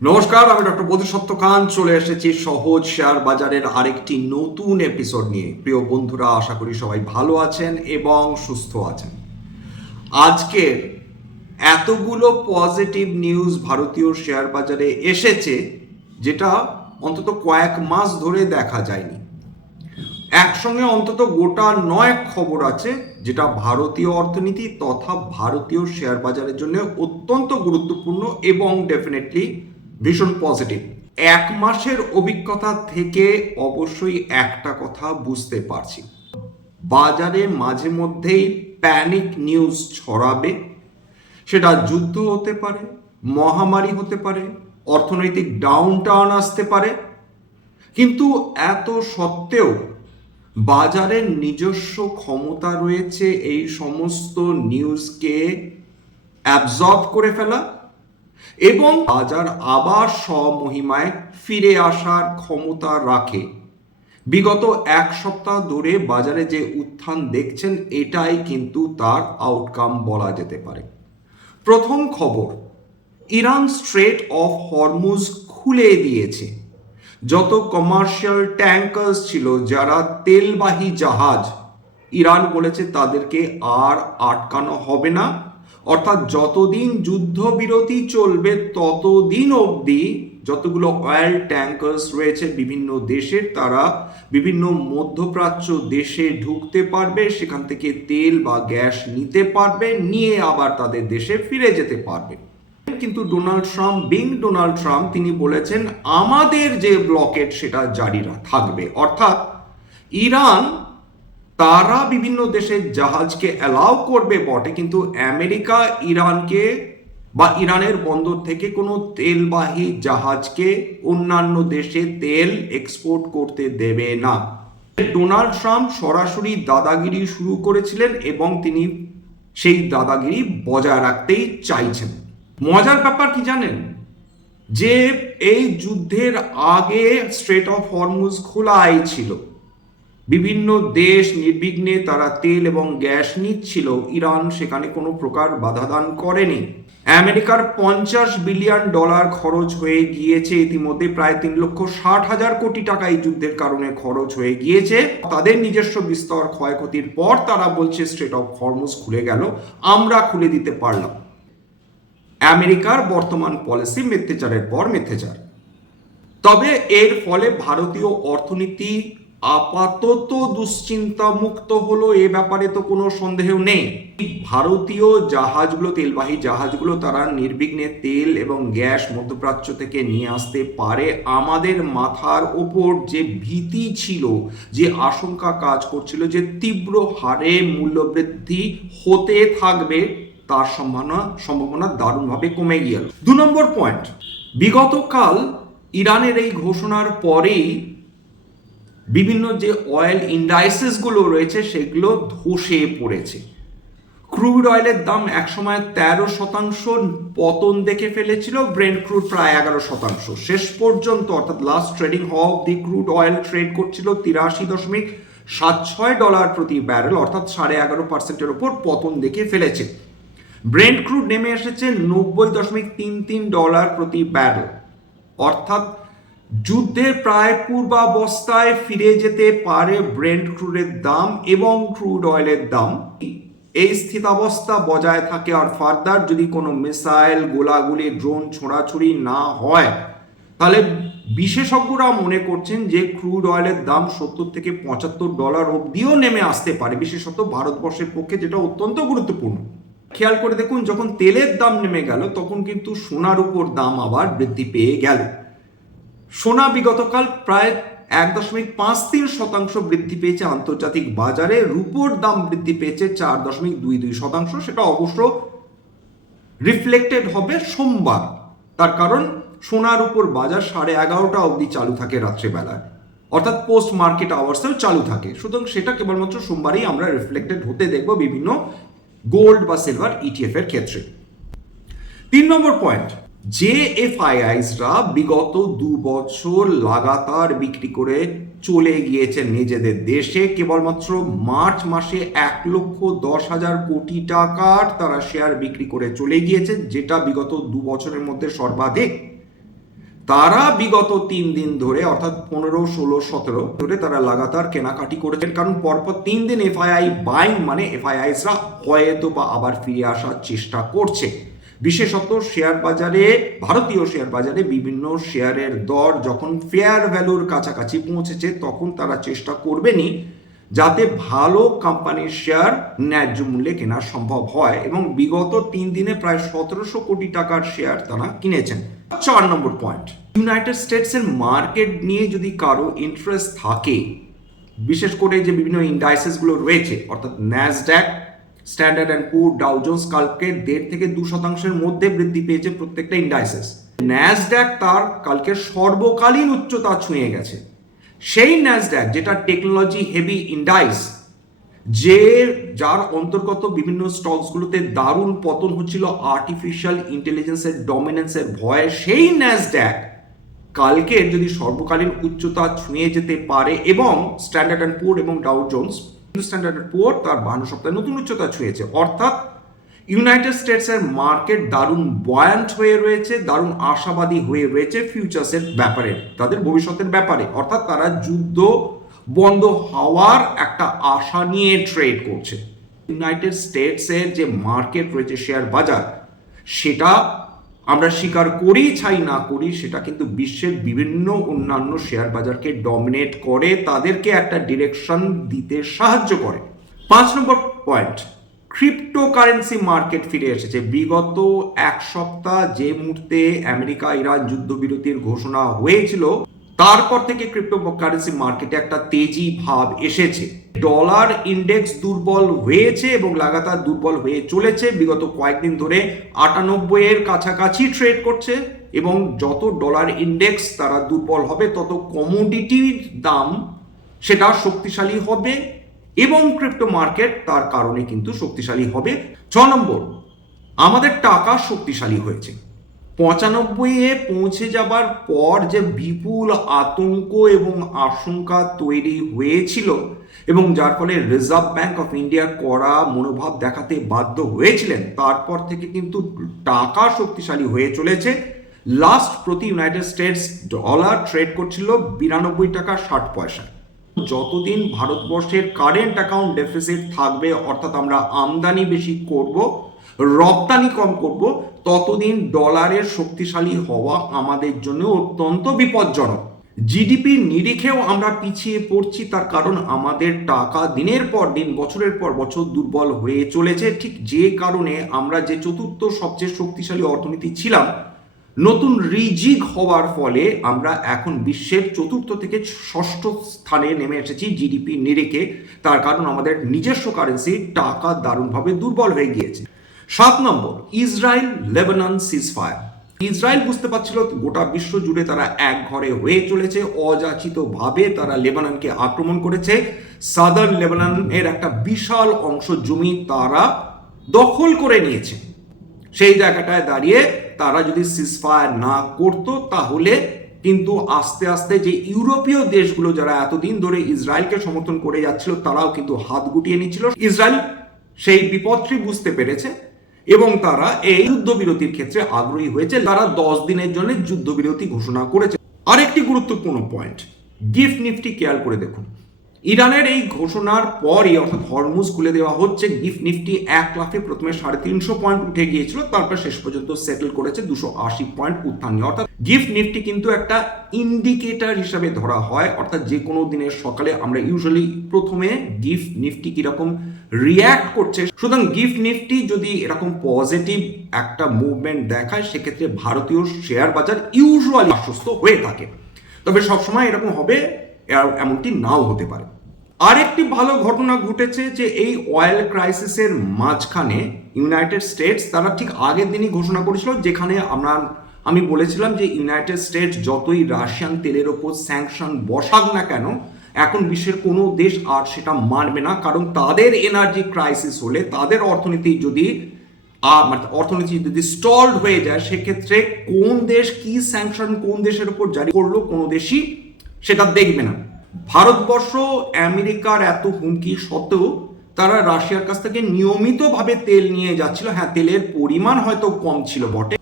নমস্কার, আমি ডক্টর বোধিসত্ত্ব খান চলে এসেছি সহজ শেয়ার বাজারের আরেকটি নতুন এপিসোড নিয়ে। প্রিয় বন্ধুরা, আশা করি সবাই ভালো আছেন এবং সুস্থ আছেন। আজকের এতগুলো পজিটিভ নিউজ ভারতীয় শেয়ার বাজারে এসেছে, যেটা অন্তত কয়েক মাস ধরে দেখা যায়নি। একসঙ্গে অন্তত গোটা 9 খবর আছে, যেটা ভারতীয় অর্থনীতি তথা ভারতীয় শেয়ার বাজারের জন্য অত্যন্ত গুরুত্বপূর্ণ এবং ডেফিনেটলি ভীষণ পজিটিভ। এক মাসের অভিজ্ঞতা থেকে অবশ্যই একটা কথা বুঝতে পারছি, বাজারে মাঝে মধ্যেই প্যানিক নিউজ ছড়াবে। সেটা যুদ্ধ হতে পারে, মহামারী হতে পারে, অর্থনৈতিক ডাউন টাউন আসতে পারে, কিন্তু এত সত্ত্বেও বাজারের নিজস্ব ক্ষমতা রয়েছে এই সমস্ত নিউজকে অ্যাবজর্ব করে ফেলা এবং বাজার আবার স্বমহিমায় ফিরে আসার ক্ষমতা রাখে। বিগত এক সপ্তাহ ধরে বাজারে যে উত্থান দেখছেন, এটাই কিন্তু তার আউটকাম বলা যেতে পারে। প্রথম খবর, ইরান স্ট্রেট অফ হরমুজ খুলে দিয়েছে। যত কমার্শিয়াল ট্যাঙ্কার্স ছিল, যারা তেলবাহী জাহাজ, ইরান বলেছে তাদেরকে আর আটকানো হবে না। অর্থাৎ যতদিন যুদ্ধবিরতি চলবে ততদিন অবধি যতগুলো অয়েল ট্যাঙ্কার্স রয়েছে বিভিন্ন দেশের, তারা বিভিন্ন মধ্যপ্রাচ্য দেশে ঢুকতে পারবে, সেখান থেকে তেল বা গ্যাস নিতে পারবে, নিয়ে আবার তাদের দেশে ফিরে যেতে পারবে। কিন্তু ডোনাল্ড ট্রাম্প তিনি বলেছেন আমাদের যে ব্লকেট সেটা জারি থাকবে। অর্থাৎ ইরান তারা বিভিন্ন দেশের জাহাজকে অ্যালাউ করবে বটে, কিন্তু আমেরিকা ইরানকে বা ইরানের বন্দর থেকে কোনো তেলবাহী জাহাজকে অন্যান্য দেশে তেল এক্সপোর্ট করতে দেবে না। ডোনাল্ড ট্রাম্প সরাসরি দাদাগিরি শুরু করেছিলেন এবং তিনি সেই দাদাগিরি বজায় রাখতেই চাইছেন। মজার ব্যাপার কি জানেন, যে এই যুদ্ধের আগে স্ট্রেট অফ হরমুজ খোলাই ছিল, বিভিন্ন দেশ নির্বিঘ্নে তারা তেল এবং গ্যাস নিচ্ছিল, ইরান সেখানে কোনো প্রকার বাধাদান করেনি। আমেরিকার $50 বিলিয়ন খরচ হয়ে গিয়েছে ইতিমধ্যে, প্রায় 3,60,000 কোটি টাকা এই যুদ্ধের কারণে খরচ হয়ে গিয়েছে। তাদের নিজস্ব বিস্তর ক্ষয়ক্ষতির পর তারা বলছে স্ট্রেট অফ হরমুজ খুলে গেল, আমরা খুলে দিতে পারলাম। আমেরিকার বর্তমান পলিসি মিথ্যাচারের পর মিথ্যাচার। তবে এর ফলে ভারতীয় অর্থনীতি আপাতত দুশ্চিন্তা মুক্ত হলো, এ ব্যাপারে তো কোনো সন্দেহ নেই। ভারতীয় জাহাজগুলো, তেলবাহী জাহাজগুলো, তারা নির্বিঘ্নে তেল এবং গ্যাস মধ্যপ্রাচ্য থেকে নিয়ে আসতে পারে। আমাদের মাথার ওপর যে ভীতি ছিল, যে আশঙ্কা কাজ করছিল যে তীব্র হারে মূল্যবৃদ্ধি হতে থাকবে, তার সম্ভাবনা দারুণভাবে কমে গেল। 2 নম্বর পয়েন্ট, বিগতকাল ইরানের এই ঘোষণার পরেই বিভিন্ন যে অয়েল ইন্ডাইসেসগুলো রয়েছে সেগুলো ধসে পড়েছে। ক্রুড অয়েলের দাম একসময় 13% পতন দেখে ফেলেছিল, ব্রেন্ট ক্রুড প্রায় 11%। শেষ পর্যন্ত অর্থাৎ লাস্ট ট্রেডিং হওয়া অব্দি ক্রুড অয়েল ট্রেড করছিল $83.76 প্রতি ব্যারেল, অর্থাৎ 11.5%-এর ওপর পতন দেখে ফেলেছে। ব্রেন্ট ক্রুড নেমে এসেছে $90.33 প্রতি ব্যারেল, অর্থাৎ যুদ্ধের প্রায় পূর্বাবস্থায় ফিরে যেতে পারে ব্রেন্ট ক্রুডের দাম এবং ক্রুড অয়েলের দাম। এই স্থিতাবস্থা বজায় থাকে আর ফার্দার যদি কোনো মিসাইল, গোলাগুলি, ড্রোন ছোড়াছুড়ি না হয়, তাহলে বিশেষজ্ঞরা মনে করছেন যে ক্রুড অয়েলের দাম $70 থেকে $75 অবধিও নেমে আসতে পারে, বিশেষত ভারতবর্ষের পক্ষে, যেটা অত্যন্ত গুরুত্বপূর্ণ। খেয়াল করে দেখুন, যখন তেলের দাম নেমে গেল তখন কিন্তু সোনার উপর দাম আবার বৃদ্ধি পেয়ে গেল। সোনা বিগতকাল প্রায় 1.53% বৃদ্ধি পেয়েছে আন্তর্জাতিক বাজারে, রুপোর দাম বৃদ্ধি পেয়েছে 4.22%। সেটা অবশ্য রিফ্লেক্টেড হবে সোমবার, তার কারণ সোনার উপর বাজার 11:30 অবধি চালু থাকে রাত্রেবেলায়, অর্থাৎ পোস্ট মার্কেট আওয়ার্সেও চালু থাকে। সুতরাং সেটা কেবলমাত্র সোমবারই আমরা রিফ্লেক্টেড হতে দেখব বিভিন্ন গোল্ড বা সিলভার ইটিএফ এর ক্ষেত্রে। 3 নম্বর পয়েন্ট, যে এফআইআইসরা বিগত 2 বছর লাগাতার বিক্রি করে চলে গিয়েছেন নিজেদের দেশে, কেবলমাত্র মার্চ মাসে 1,10,000 কোটি টাকার তারা শেয়ার বিক্রি করে চলে গিয়েছে, যেটা বিগত 2 বছরের মধ্যে সর্বাধিক। তারা বিগত 3 দিন ধরে অর্থাৎ 15, 16, 17 ধরে তারা লাগাতার কেনাকাটি করেছেন, কারণ পরপর 3 দিন এফআইআই বাইং মানে এফআইআইসরা হয়তো বা আবার ফিরে আসার চেষ্টা করছে। বিশেষত শেয়ার বাজারে, ভারতীয় শেয়ার বাজারে বিভিন্ন শেয়ারের দর যখন ফেয়ার ভ্যালুর কাছাকাছি পৌঁছেছে তখন তারা চেষ্টা করবেনই যাতে ভালো কোম্পানির শেয়ার ন্যায্য মূল্যে কেনা সম্ভব হয়, এবং বিগত 3 দিনে প্রায় 1700 কোটি টাকার শেয়ার তারা কিনেছেন। 4 নম্বর পয়েন্ট, ইউনাইটেড স্টেটসের মার্কেট নিয়ে যদি কারো ইন্টারেস্ট থাকে, বিশেষ করে যে বিভিন্ন ইন্ডাইসেসগুলো রয়েছে অর্থাৎ ন্যাসড্যাক, স্ট্যান্ডার্ড অ্যান্ড পুর, ডাউ জোন্স কালকে 1.5 থেকে 2% মধ্যে বৃদ্ধি পেয়েছে প্রত্যেকটা ইন্ডাইসেস। ন্যাসড্যাক তার কালকে সর্বকালীন উচ্চতা ছুঁয়ে গেছে। সেই ন্যাসড্যাক যেটা টেকনোলজি হেভি ইন্ডাইস, যার অন্তর্গত বিভিন্ন স্টকসগুলোতে দারুণ পতন হচ্ছিল আর্টিফিশিয়াল ইন্টেলিজেন্সের ডমিনেন্সের ভয়ে, সেই ন্যাসড্যাক কালকে যদি সর্বকালীন উচ্চতা ছুঁয়ে যেতে পারে, এবং স্ট্যান্ডার্ড অ্যান্ড পুর এবং ডাউ জোন্স, স্ট্যান্ডার্ড অ্যান্ড পুর তার 52 সপ্তাহে নতুন উচ্চতা ছুঁয়েছে, অর্থাৎ ইউনাইটেড স্টেটসের মার্কেট দারুণ বয়ান্ট হয়ে রয়েছে, দারুণ আশাবাদী হয়ে রয়েছে ফিউচার্সের ব্যাপারে, তাদের ভবিষ্যতের ব্যাপারে, অর্থাৎ তারা যুদ্ধ বন্ধ হওয়ার একটা আশা নিয়ে ট্রেড করছে। ইউনাইটেড স্টেটসের যে মার্কেট রয়েছে শেয়ার বাজার, সেটা আমরা স্বীকার করি ছাই না করি, সেটা কিন্তু বিশ্বের বিভিন্ন অন্যান্য শেয়ার বাজারকে ডমিনেট করে, তাদেরকে একটা ডিরেকশন দিতে সাহায্য করে। 5 নম্বর পয়েন্ট, ক্রিপ্টোকারেন্সি মার্কেট ফিরে এসেছে। বিগত 1 সপ্তাহ যে মুহূর্তে আমেরিকা ইরান যুদ্ধবিরতির ঘোষণা হয়েছিল, তারপর থেকে ক্রিপ্টোকারেন্সি মার্কেটে একটা তেজি ভাব এসেছে। ডলার ইন্ডেক্স দুর্বল হয়েছে এবং লাগাতার দুর্বল হয়ে চলেছে, বিগত কয়েকদিন ধরে 98 এর কাছাকাছি ট্রেড করছে, এবং যত ডলার ইন্ডেক্স তারা দুর্বল হবে তত কমোডিটির দাম সেটা শক্তিশালী হবে, এবং ক্রিপ্টো মার্কেট তার কারণে কিন্তু শক্তিশালী হবে। 6 নম্বর, আমাদের টাকা শক্তিশালী হয়েছে। 95-এ পৌঁছে যাবার পর যে বিপুল আতঙ্ক এবং আশঙ্কা তৈরি হয়েছিল, এবং যার ফলে রিজার্ভ ব্যাংক অফ ইন্ডিয়া কড়া মনোভাব দেখাতে বাধ্য হয়েছিলেন, তারপর থেকে কিন্তু টাকা শক্তিশালী হয়ে চলেছে। লাস্ট প্রতি ইউনাইটেড স্টেটস ডলার ট্রেড করছিল 92 টাকা 60 পয়সা। যতদিন ভারতবর্ষের কারেন্ট অ্যাকাউন্ট ডেফিসিট থাকবে, অর্থাৎ আমরা আমদানি বেশি করব, রপ্তানি কম করব, ততদিন ডলারের শক্তিশালী হওয়া আমাদের জন্য অত্যন্ত বিপজ্জনক। জিডিপির নিরিখেও আমরা পিছিয়ে পড়ছি, তার কারণ আমাদের টাকা দিনের পর দিন, বছরের পর বছর দুর্বল হয়ে চলেছে, ঠিক যে কারণে আমরা যে চতুর্থ সবচেয়ে শক্তিশালী অর্থনীতি ছিলাম, নতুন রিজিগ হওয়ার ফলে আমরা এখন বিশ্বের 4র্থ থেকে 6ষ্ঠ স্থানে নেমে এসেছি জিডিপি নিরিখে। তার কারণ আমাদের নিজস্ব কারেন্সি টাকা দারুণভাবে দুর্বল হয়ে গিয়েছে। 7 নম্বর, ইসরায়েল লেবানন সিজফায়ার। ইসরায়েল বুঝতে পারছিল গোটা বিশ্ব জুড়ে তারা এক ঘরে হয়ে চলেছে, অযাচিত ভাবে তারা লেবাননকে আক্রমণ করেছে। সাদার্ন লেবাননের একটা বিশাল অংশ জমি তারা দখল করে নিয়েছে। সেই জায়গাটায় দাঁড়িয়ে তারা যদি সিজফায়ার না করতো, তাহলে কিন্তু আস্তে আস্তে যে ইউরোপীয় দেশগুলো যারা এতদিন ধরে ইসরায়েলকে সমর্থন করে যাচ্ছিল, তারাও কিন্তু হাত গুটিয়ে নিচ্ছিল। ইসরায়েল সেই বিপদটি বুঝতে পেরেছে এবং তারা এই যুদ্ধবিরতির ক্ষেত্রে আগ্রহী হয়েছে। তারা 10 দিনের জন্য যুদ্ধবিরতি ঘোষণা করেছে। আরেকটি গুরুত্বপূর্ণ পয়েন্ট, গিফট নিফটি খেয়াল করে দেখুন। ইরানের এই ঘোষণার পরই, অর্থাৎ হরমুজ খুলে দেওয়া হচ্ছে, গিফট নিফটি 1 লাফে প্রথমে 350 পয়েন্ট উঠে গিয়েছিল, তারপর শেষ পর্যন্ত সেটেল করেছে 280 পয়েন্ট উত্থান নিয়ে। অর্থাৎ গিফট নিফটি কিন্তু একটা ইন্ডিকেটর হিসাবে ধরা হয়, অর্থাৎ যে কোনো দিনের সকালে আমরা ইউজুয়ালি প্রথমে গিফট নিফটি কিরকম রিয়্যাক্ট করছে। সুতরাং গিফট নিফটি যদি এরকম পজিটিভ একটা মুভমেন্ট দেখায়, সেক্ষেত্রে ভারতীয় শেয়ার বাজার ইউজুয়ালি আশ্বস্ত হয়ে থাকে। তবে সবসময় এরকম হবে এমনটি নাও হতে পারে। আরেকটি ভালো ঘটনা ঘটেছে যে এই অয়েল ক্রাইসিসের মাঝখানে ইউনাইটেড স্টেটস তারা ঠিক আগের দিনই ঘোষণা করেছিল, যেখানে আমি বলেছিলাম যে ইউনাইটেড স্টেটস যতই রাশিয়ান তেলের ওপর স্যাংশন বসাক না কেন, এখন বিশ্বের কোনো দেশ আর সেটা মানবে না, কারণ তাদের এনার্জি ক্রাইসিস হলে, তাদের অর্থনীতি যদি স্টলড হয়ে যায়, সেক্ষেত্রে কোন দেশ কি স্যাংশন কোন দেশের উপর জারি করলো কোনো দেশই সেটা দেখবে না। ভারতবর্ষ আমেরিকার এত হুমকি সত্ত্বেও তারা রাশিয়ার কাছ থেকে নিয়মিতভাবে তেল নিয়ে যাচ্ছিল। হ্যাঁ, তেলের পরিমাণ হয়তো কম ছিল বটে।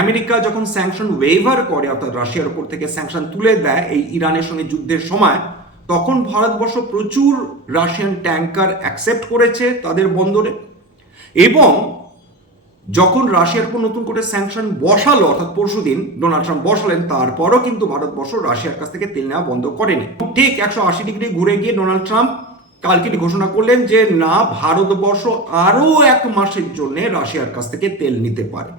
আমেরিকা যখন স্যাংশন ওয়েভার করে, অর্থাৎ রাশিয়ার উপর থেকে স্যাংশন তুলে দেয় এই ইরানের সঙ্গে যুদ্ধের সময়, তখন ভারতবর্ষ প্রচুর রাশিয়ান ট্যাঙ্কার অ্যাকসেপ্ট করেছে তাদের বন্দরে। এবং যখন রাশিয়ার উপর নতুন করে স্যাংশন বসালো, অর্থাৎ পরশুদিন ডোনাল্ড ট্রাম্প বসালেন, তারপরও কিন্তু ভারতবর্ষ রাশিয়ার কাছ থেকে তেল নেওয়া বন্ধ করেনি। ঠিক 180 ডিগ্রি ঘুরে গিয়ে ডোনাল্ড ট্রাম্প কালকে ঘোষণা করলেন যে না, ভারতবর্ষ আরও 1 মাসের জন্য রাশিয়ার কাছ থেকে তেল নিতে পারে।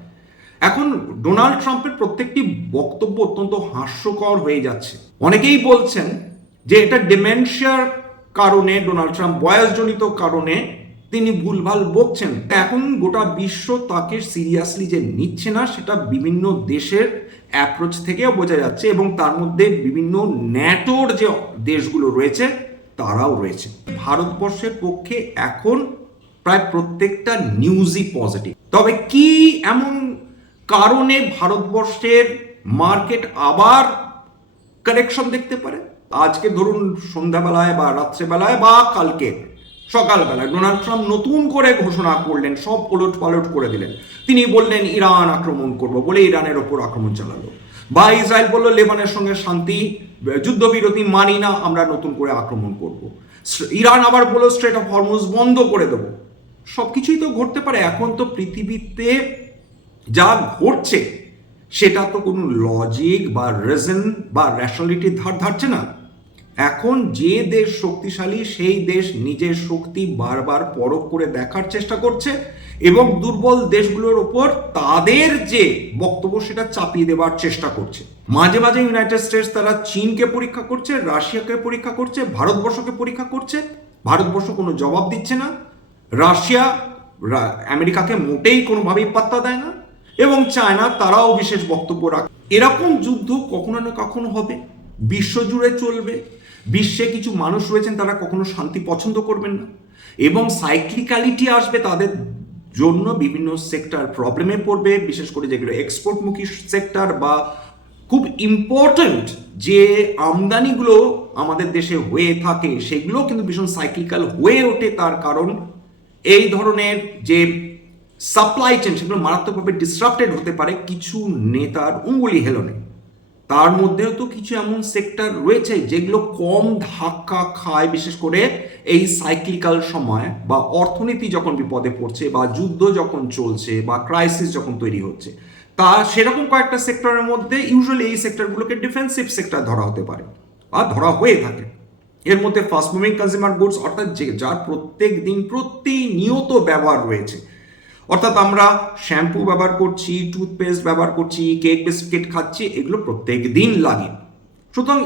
এখন ডোনাল্ড ট্রাম্পের প্রত্যেকটি বক্তব্য অত্যন্ত হাস্যকর হয়ে যাচ্ছে। অনেকেই বলছেন যে এটা ডিমেনশিয়ার কারণে, ডোনাল্ড ট্রাম্প বয়সজনিত কারণে তিনি ভুলভাল বকছেন। এখন গোটা বিশ্ব তাকে সিরিয়াসলি যে নিচ্ছে না, সেটা বিভিন্ন দেশের অ্যাপ্রোচ থেকেও বোঝা যাচ্ছে, এবং তার মধ্যে বিভিন্ন ন্যাটোর যে দেশগুলো রয়েছে তারাও রয়েছে। ভারতবর্ষের পক্ষে এখন প্রায় প্রত্যেকটা নিউজই পজিটিভ। তবে কি এমন কারণে ভারতবর্ষের মার্কেট আবার কারেকশন দেখতে পারে? আজকে ধরুন সন্ধ্যাবেলায় বা রাত্রেবেলায় বা কালকে সকালবেলায় ডোনাল্ড ট্রাম্প নতুন করে ঘোষণা করলেন, সব ওলট পালট করে দিলেন। তিনি বললেন ইরান আক্রমণ করব বলে ইরানের ওপর আক্রমণ চালালো, বা ইসরায়েল বলল লেবানের সঙ্গে শান্তি যুদ্ধবিরতি মানি না, আমরা নতুন করে আক্রমণ করব। ইরান আবার বলল স্ট্রেট অফ হরমুজ বন্ধ করে দেবো। সবকিছুই তো ঘটতে পারে। এখন তো পৃথিবীতে যা ঘটছে সেটা তো কোনো লজিক বা রিজন বা রেশনালিটির ধার ধারছে না। এখন যে দেশ শক্তিশালী সেই দেশ নিজের শক্তি বারবার পরখ করে দেখার চেষ্টা করছে, এবং দুর্বল দেশগুলোর উপর তাদের যে বক্তব্য সেটা চাপিয়ে দেওয়ার চেষ্টা করছে। মাঝে মাঝে ইউনাইটেড স্টেটস তারা চীনকে পরীক্ষা করছে, রাশিয়াকে পরীক্ষা করছে, ভারতবর্ষকে পরীক্ষা করছে। ভারতবর্ষ কোনো জবাব দিচ্ছে না। রাশিয়া আমেরিকাকে মোটেই কোনোভাবেই পাত্তা দেয় না, এবং চায়না তারাও বিশেষ বক্তব্য রাখে। এরকম যুদ্ধ কখনো না কখনো হবে, বিশ্বজুড়ে চলবে। বিশ্বে কিছু মানুষ রয়েছেন তারা কখনো শান্তি পছন্দ করবেন না, এবং সাইক্লিক্যালিটি আসবে তাদের জন্য। বিভিন্ন সেক্টর প্রবলেমে পড়বে, বিশেষ করে যেগুলো এক্সপোর্টমুখী সেক্টর বা খুব ইম্পর্ট্যান্ট যে আমদানিগুলো আমাদের দেশে হয়ে থাকে সেগুলো কিন্তু ভীষণ সাইক্লিক্যাল হয়ে ওঠে। তার কারণ এই ধরনের যে সাপ্লাই চেন সেগুলো মারাত্মকভাবে ডিসরাপ্টেড হতে পারে কিছু নেতার উঙ্গুলি হেলনে। তার মধ্যেও তো কিছু এমন সেক্টর রয়েছে যেগুলো কম ধাক্কা খায়, বিশেষ করে এই সাইক্লিক্যাল সময় বা অর্থনীতি যখন বিপদে পড়ছে বা যুদ্ধ যখন চলছে বা ক্রাইসিস যখন তৈরি হচ্ছে। তা সেরকম কয়েকটা সেক্টরের মধ্যে ইউজুয়ালি এই সেক্টরগুলোকে ডিফেন্সিভ সেক্টর ধরা হতে পারে বা ধরা হয়ে থাকে। এর মধ্যে ফাস্ট মুভিং কনজিউমার গুডস, অর্থাৎ যার প্রত্যেক দিন প্রতিনিয়ত ব্যবহার রয়েছে, অর্থাৎ আমরা শ্যাম্পু ব্যবহার করছি, টুথপেস্ট ব্যবহার করছি, কেক বিস্কিট খাচ্ছি, এগুলো প্রত্যেক দিন লাগে। সুতরাং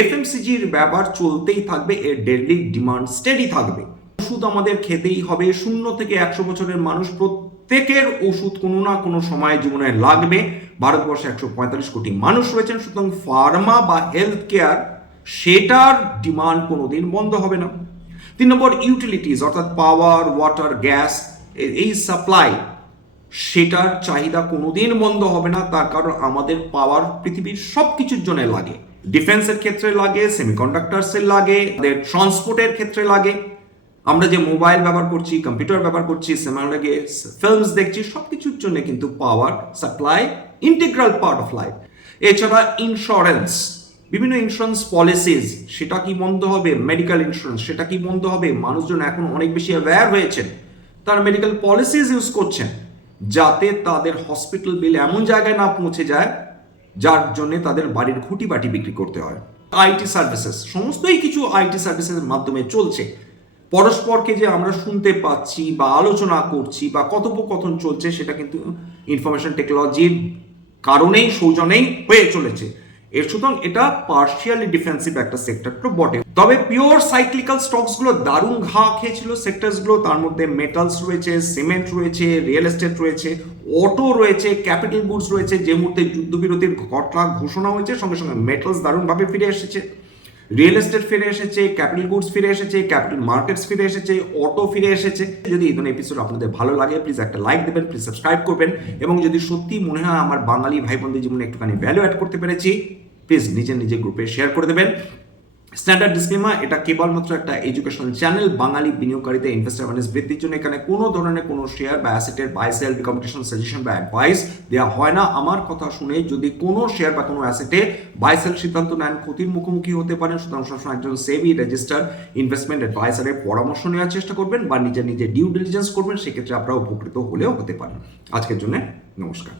এফএমসিজির ব্যবহার চলতেই থাকবে, এর ডেইলি ডিমান্ড স্টেডি থাকবে। ওষুধ আমাদের খেতেই হবে। 0 থেকে 100 বছরের মানুষ প্রত্যেকের ওষুধ কোনো না কোনো সময় জীবনে লাগবে। ভারতবর্ষে 145 কোটি মানুষ রয়েছেন, সুতরাং ফার্মা বা হেলথ কেয়ার সেটার ডিমান্ড কোনোদিন বন্ধ হবে না। 3 নম্বর ইউটিলিটিস, অর্থাৎ পাওয়ার, ওয়াটার, গ্যাস, এই সাপ্লাই সেটার চাহিদা কোনোদিন বন্ধ হবে না। তার কারণ আমাদের পাওয়ার পৃথিবীর সব কিছুর জন্য লাগে। ডিফেন্সের ক্ষেত্রে লাগে, সেমিকন্ডাক্টরসের লাগে, ট্রান্সপোর্টের ক্ষেত্রে লাগে। আমরা যে মোবাইল ব্যবহার করছি, কম্পিউটার ব্যবহার করছি, সিনেমা লাগে, ফিল্মস দেখছি, সব কিছুর জন্য কিন্তু power supply integral part of life. এছাড়া ইন্স্যুরেন্স, বিভিন্ন ইন্স্যুরেন্স পলিসিস সেটা কি বন্ধ হবে, মেডিকেল ইন্স্যুরেন্স সেটা কি বন্ধ হবে। মানুষজন এখন অনেক বেশি অ্যাওয়্যার হয়েছেন, তারা মেডিকেল পলিসিস ইউজ করছেন যাতে তাদের হসপিটাল বিল এমন জায়গায় না পৌঁছে যায় যার জন্য তাদের বাড়ির খুঁটি বাটি বিক্রি করতে হয়। আইটি সার্ভিসেস, সমস্তই কিছু আইটি সার্ভিসের মাধ্যমে চলছে। পরস্পরকে যে আমরা শুনতে পাচ্ছি বা আলোচনা করছি বা কথোপকথন চলছে, সেটা কিন্তু ইনফরমেশন টেকনোলজির কারণেই, সৌজন্যেই হয়ে চলেছে। এর সুতরাং এটা পার্শিয়ালি ডিফেন্সিভ একটা সেক্টর তো বটে। তবে পিওর সাইক্লিক্যাল স্টকসগুলো দারুণ ঘা খেয়েছিল সেক্টরসগুলো। তার মধ্যে মেটালস রয়েছে, সিমেন্ট রয়েছে, রিয়েল এস্টেট রয়েছে, অটো রয়েছে, ক্যাপিটাল গুডস রয়েছে। যে মুহূর্তে যুদ্ধবিরতির কথা ঘোষণা হয়েছে সঙ্গে সঙ্গে মেটালস দারুণভাবে ফিরে এসেছে, রিয়েল এস্টেট ফিরে এসেছে, ক্যাপিটাল গুডস ফিরে এসেছে, ক্যাপিটাল মার্কেটস ফিরে এসেছে, অটো ফিরে এসেছে। যদি এই ধরনের এপিসোড আপনাদের ভালো লাগে প্লিজ একটা লাইক দেবেন, প্লিজ সাবস্ক্রাইব করবেন, এবং যদি সত্যি মনে হয় আমার বাঙালি ভাই বোনদের জীবনে একটুখানি ভ্যালু অ্যাড করতে পেরেছি প্লিজ নিজের গ্রুপে শেয়ার করে দেবেন। স্ট্যান্ডার্ড ডিসক্লেমার, এটা কেবলমাত্র একটা এডুকেশনাল চ্যানেল। বাঙালি বিনিয়োগকারীদের ইনভেস্টার অ্যাওয়ারনেস বৃদ্ধির জন্য এখানে কোনো ধরনের কোনো শেয়ার বা অ্যাসেটের বাই সেল রিকমেন্ডেশন সাজেশন বা অ্যাডভাইস দেওয়া হয় না। আমার কথা শুনে যদি কোনো শেয়ার বা কোনো অ্যাসেটে বাই সেল সিদ্ধান্ত নেন, ক্ষতির মুখোমুখি হতে পারেন। সুতরাং সবসময় একজন সেবি রেজিস্টার্ড ইনভেস্টমেন্ট অ্যাডভাইসারের পরামর্শ নেওয়ার চেষ্টা করবেন বা নিজে নিজে ডিউ ডিলিজেন্স করবেন, সেক্ষেত্রে আপনারা উপকৃত হলেও হতে পারেন। আজকের জন্য নমস্কার।